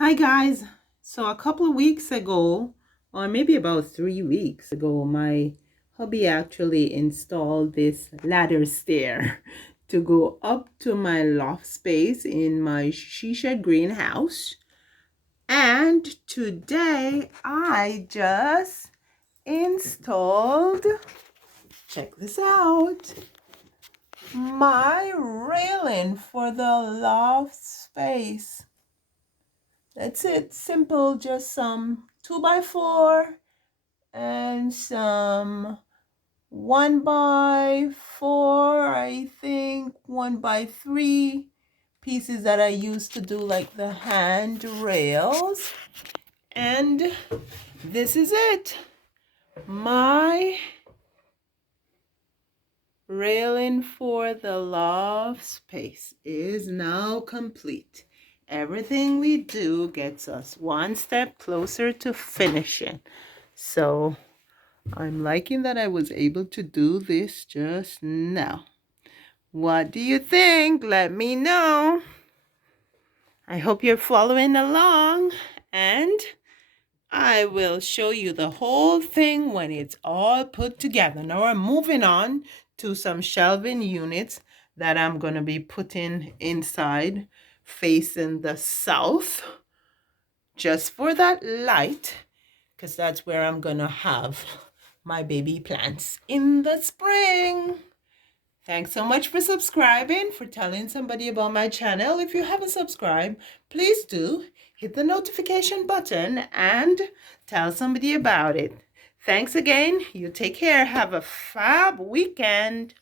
Hi guys. So a couple of weeks ago, or maybe about 3 weeks ago, my hubby actually installed this ladder stair to go up to my loft space in my shisha greenhouse. And today I just installed, check this out, my railing for the loft space. That's it, simple, just some 2x4 and some 1x4, I think 1x3 pieces that I used to do like the handrails. And this is it. My railing for the loft space is now complete. Everything we do gets us one step closer to finishing. So I'm liking that I was able to do this just now. What do you think? Let me know. I hope you're following along, and I will show you the whole thing when it's all put together. Now we're moving on to some shelving units that I'm going to be putting inside facing the south just for that light, because that's where I'm going to have my baby plants in the spring. Thanks so much for subscribing, for telling somebody about my channel. If you haven't subscribed, please do hit the notification button and tell somebody about it. Thanks again. You take care. Have a fab weekend.